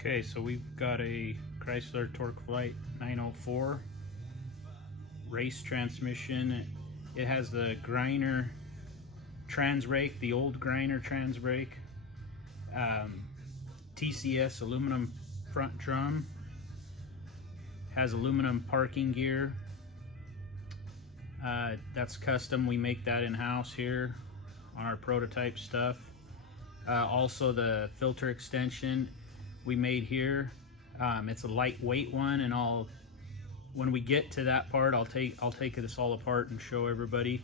Okay, so we've got a Chrysler TorqueFlite 904 race transmission. It has the Griner trans rake, the old Griner trans rake, TCS aluminum front drum, has aluminum parking gear. That's custom. We make that in-house here on our prototype stuff. Also the filter extension we made here. It's a lightweight one, and when we get to that part, I'll take this all apart and show everybody.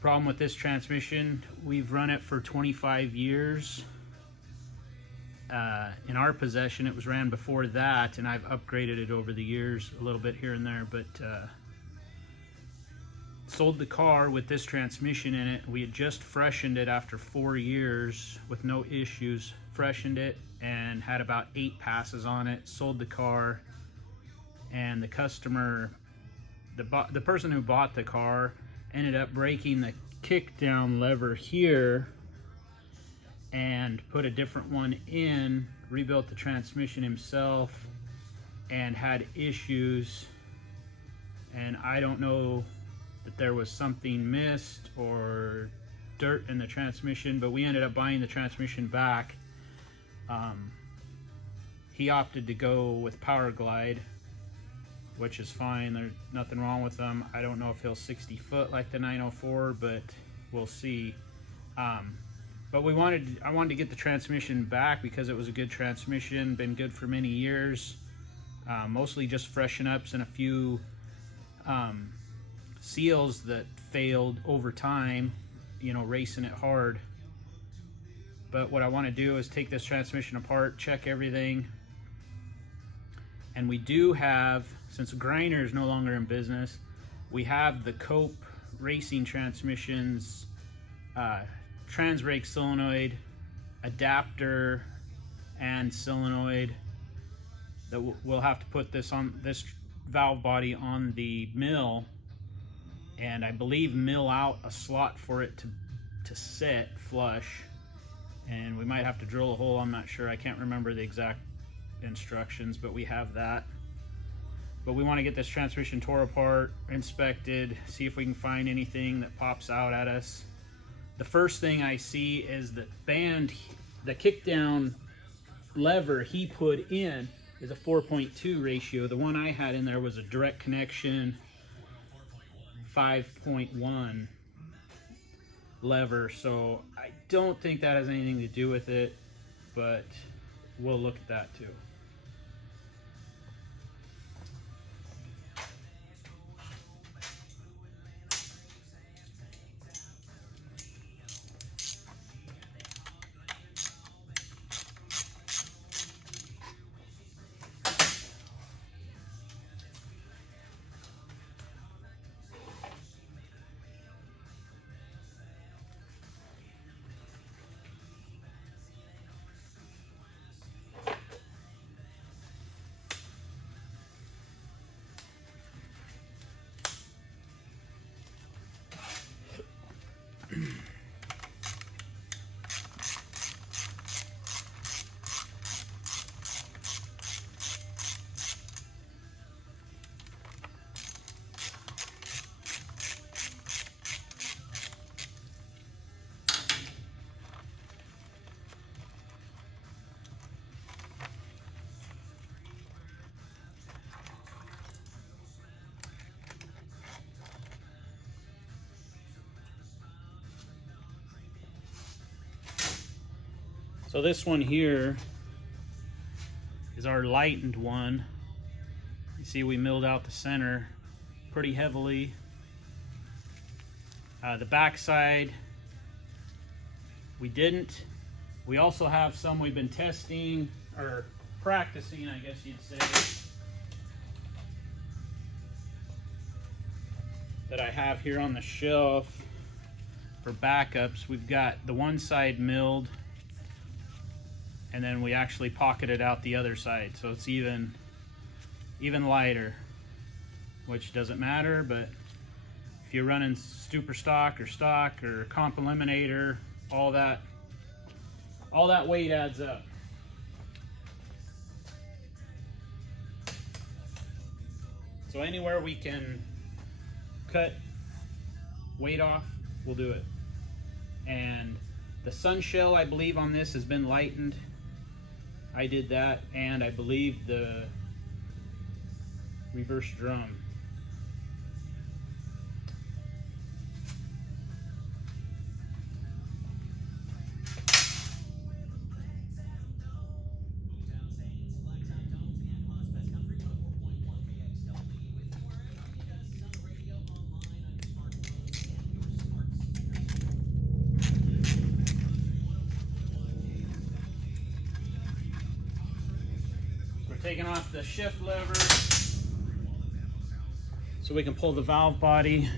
Problem with this transmission, we've run it for 25 years. In our possession, it was ran before that, and I've upgraded it over the years a little bit here and there, but sold the car with this transmission in it. We had just freshened it after 4 years with no issues. Freshened it and had about 8 passes on it. Sold the car, and the customer, the person who bought the car, ended up breaking the kick down lever here and put a different one in, rebuilt the transmission himself, and had issues. And I don't know that there was something missed or dirt in the transmission, but we ended up buying the transmission back. He opted to go with Power Glide, which is fine. There's nothing wrong with them. I don't know if he'll 60 foot like the 904, but we'll see. But I wanted to get the transmission back because it was a good transmission, been good for many years. Mostly just freshen ups and a few seals that failed over time, you know, racing it hard. But what I want to do is take this transmission apart, check everything. And we do have, since Griner is no longer in business, we have the Cope racing transmissions, trans rake solenoid, adapter, and solenoid. That we'll have to put this valve body on the mill, and I believe mill out a slot for it to set flush. And we might have to drill a hole, I'm not sure. I can't remember the exact instructions, but we have that. But we want to get this transmission tore apart, inspected, see if we can find anything that pops out at us. The first thing I see is the kickdown lever he put in is a 4.2 ratio. The one I had in there was a direct connection 5.1 lever, so I don't think that has anything to do with it, but we'll look at that too. So this one here is our lightened one. You see we milled out the center pretty heavily. The back side we didn't. We also have some we've been testing, or practicing I guess you'd say, that I have here on the shelf for backups. We've got the one side milled, and then we actually pocketed out the other side, so it's even lighter, which doesn't matter. But if you're running super stock or comp eliminator, all that weight adds up. So anywhere we can cut weight off, we'll do it. And the sun shell, I believe, on this has been lightened. I did that, and I believe the reverse drum. Taking off the shift lever so we can pull the valve body.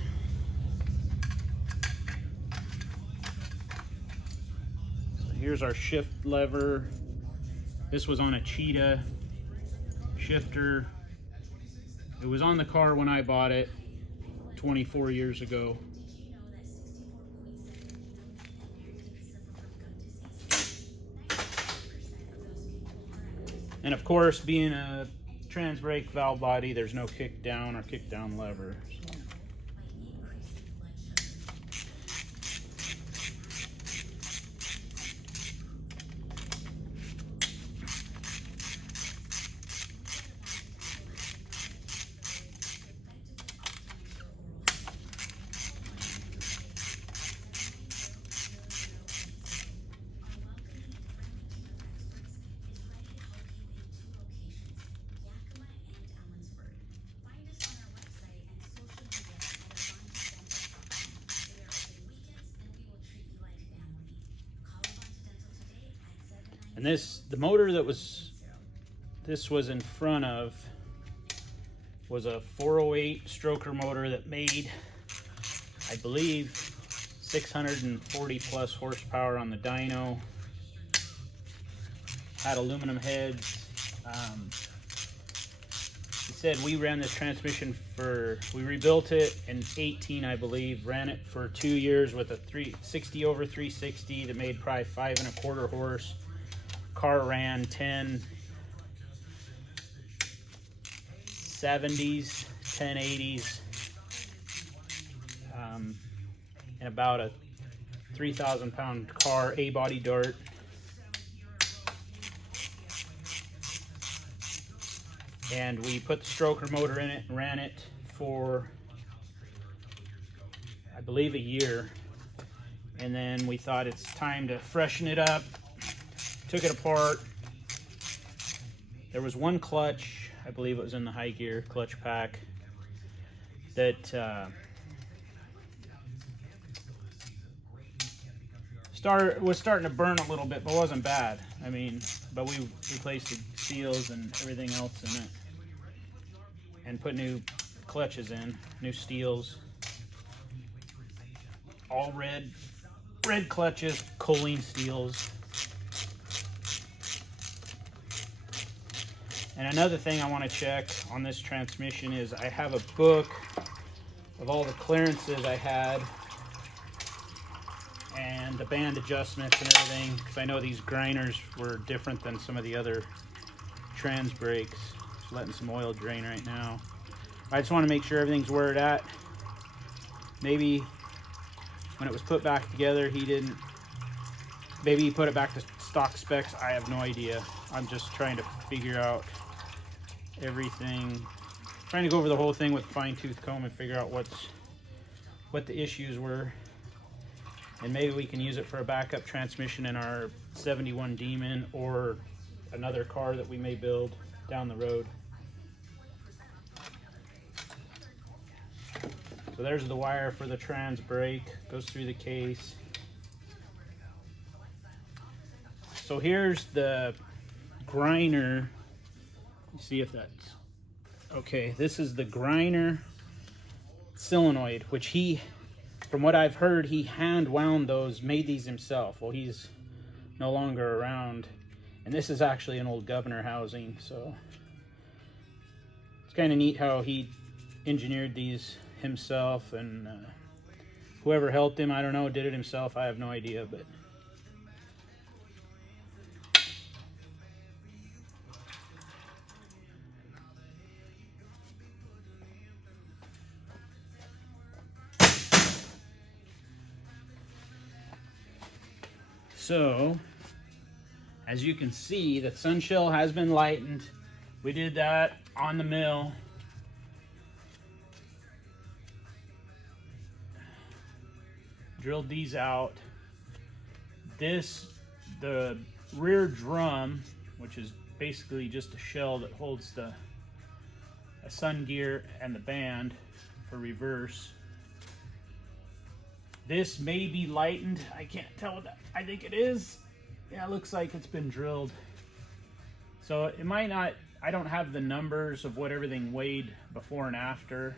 So here's our shift lever. This was on a Cheetah shifter. It was on the car when I bought it 24 years ago. And of course, being a trans brake valve body, there's no kick down or kick down lever. So. And the motor that this was in front of was a 408 stroker motor that made, I believe, 640 plus horsepower on the dyno. Had aluminum heads. He said we ran this transmission we rebuilt it in 18, I believe, ran it for 2 years with a 360 over 360 that made probably 5¼ horse. Car ran 10 70s, 10 80s, and about a 3,000 pound car, A-body dart. And we put the stroker motor in it and ran it for, I believe, a year. And then we thought it's time to freshen it up. Took it apart. There was one clutch, I believe it was in the high gear clutch pack, that was starting to burn a little bit, but wasn't bad. I mean, but we replaced the seals and everything else in it, and put new clutches in, new steels, all red clutches, choline steels. And another thing I want to check on this transmission is I have a book of all the clearances I had and the band adjustments and everything, because I know these grinders were different than some of the other trans brakes. Just letting some oil drain right now. I just want to make sure everything's where it's at. Maybe when it was put back together, maybe he put it back to stock specs. I have no idea. I'm just trying to figure out everything, trying to go over the whole thing with a fine-tooth comb and figure out what the issues were, and maybe we can use it for a backup transmission in our 71 Demon or another car that we may build down the road. So there's the wire for the trans brake, goes through the case. So here's the grinder. See if that's okay. This is the grinder solenoid, which from what I've heard, he hand wound those, made these himself. Well, he's no longer around, and this is actually an old governor housing, so it's kind of neat how he engineered these himself, and whoever helped him, I don't know, did it himself, I have no idea. But So, as you can see, the sun shell has been lightened. We did that on the mill. Drilled these out. The rear drum, which is basically just a shell that holds a sun gear and the band for reverse. This may be lightened. I can't tell what that, I think it is. Yeah, it looks like it's been drilled. So it might not, I don't have the numbers of what everything weighed before and after.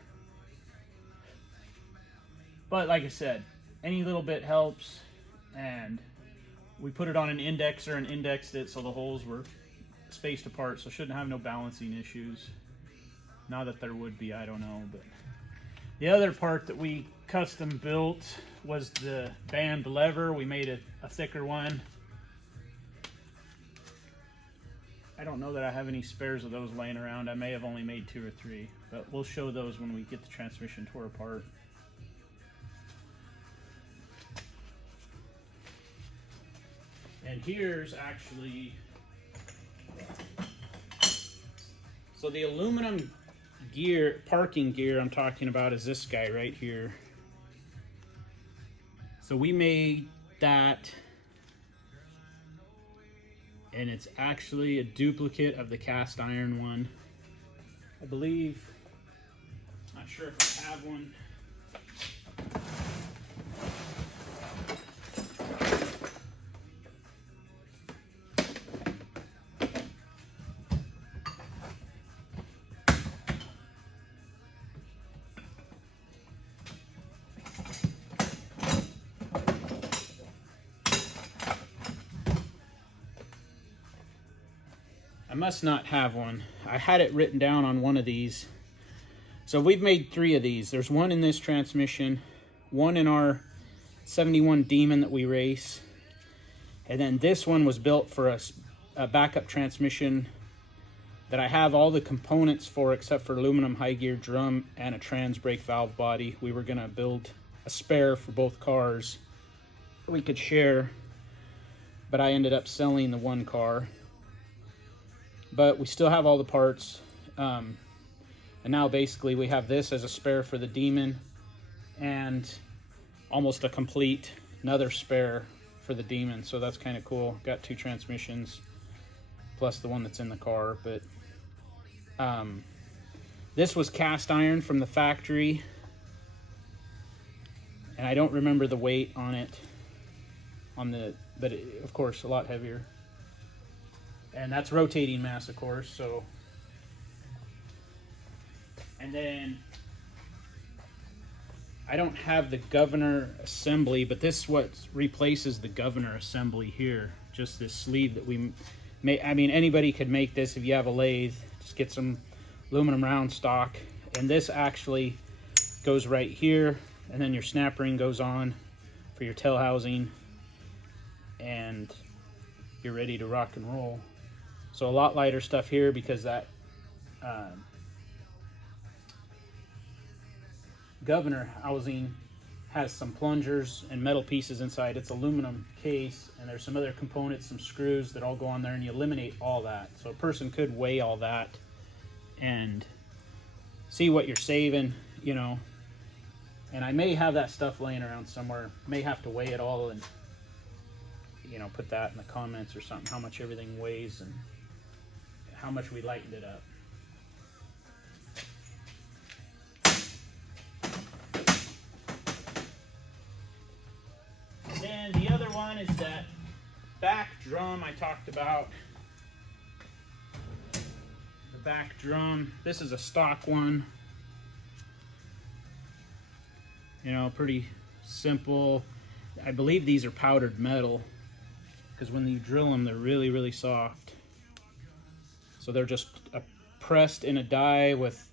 But like I said, any little bit helps, and we put it on an indexer and indexed it so the holes were spaced apart, so shouldn't have no balancing issues. Not that there would be, I don't know. But the other part that we custom built was the band lever. We made a thicker one. I don't know that I have any spares of those laying around. I may have only made 2 or 3, but we'll show those when we get the transmission tore apart. And here's actually, so the aluminum gear, parking gear I'm talking about is this guy right here. So we made that, and it's actually a duplicate of the cast iron one, I believe. Not sure if I have one. I must not have one. I had it written down on one of these. So we've made 3 of these. There's one in this transmission, one in our 71 Demon that we race, and then this one was built for a backup transmission that I have all the components for except for aluminum high gear drum and a trans brake valve body. We were gonna build a spare for both cars that we could share, but I ended up selling the one car. But we still have all the parts, and now basically we have this as a spare for the Demon and almost a complete another spare for the Demon, so that's kind of cool. Got 2 transmissions plus the one that's in the car. But this was cast iron from the factory, and I don't remember the weight on it, but of course a lot heavier. And that's rotating mass, of course. So, and then I don't have the governor assembly, but this what replaces the governor assembly here. Just this sleeve that we made. I mean, anybody could make this if you have a lathe. Just get some aluminum round stock, and this actually goes right here, and then your snap ring goes on for your tail housing, and you're ready to rock and roll. So a lot lighter stuff here because that governor housing has some plungers and metal pieces inside. It's aluminum case, and there's some other components, some screws that all go on there, and you eliminate all that. So a person could weigh all that and see what you're saving, you know. And I may have that stuff laying around somewhere. May have to weigh it all and, you know, put that in the comments or something, how much everything weighs and how much we lightened it up. And then the other one is that back drum I talked about. The back drum, this is a stock one. You know, pretty simple. I believe these are powdered metal, because when you drill them, they're really, really soft. So they're just pressed in a die with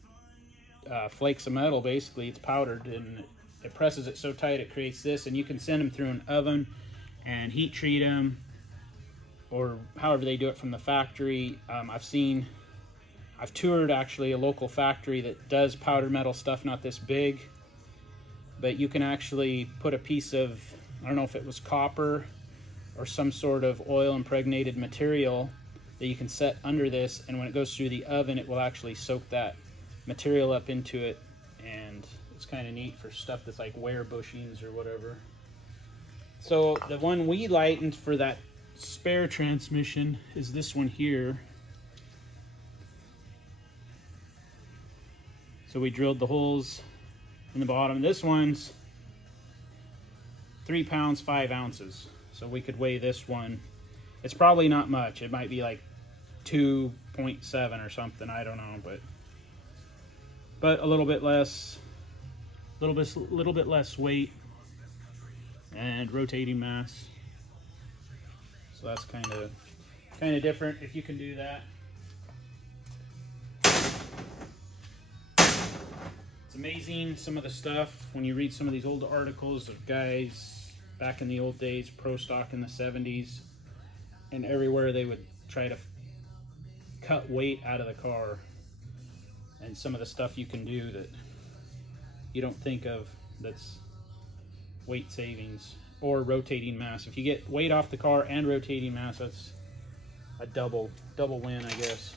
flakes of metal. Basically, it's powdered, and it presses it so tight it creates this, and you can send them through an oven and heat treat them, or however they do it from the factory. I've toured actually a local factory that does powdered metal stuff, not this big, but you can actually put a piece of, I don't know if it was copper or some sort of oil impregnated material that you can set under this, and when it goes through the oven it will actually soak that material up into it, and it's kind of neat for stuff that's like wear bushings or whatever. So the one we lightened for that spare transmission is this one here. So we drilled the holes in the bottom. This one's 3 pounds 5 ounces, so we could weigh this one. It's probably not much, it might be like 2.7 or something, I don't know, but a little bit less, little bit less weight and rotating mass. So that's kind of different if you can do that. It's amazing some of the stuff when you read some of these old articles of guys back in the old days, pro stock in the 70s, and everywhere they would try to cut weight out of the car, and some of the stuff you can do that you don't think of, that's weight savings or rotating mass. If you get weight off the car and rotating mass, that's a double win, I guess.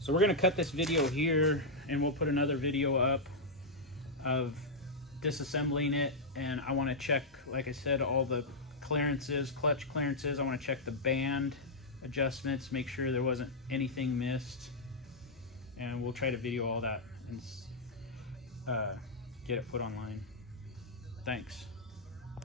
So we're gonna cut this video here, and we'll put another video up of disassembling it. And I want to check, like I said, all the clearances, clutch clearances. I want to check the band adjustments, make sure there wasn't anything missed, and we'll try to video all that and get it put online. Thanks.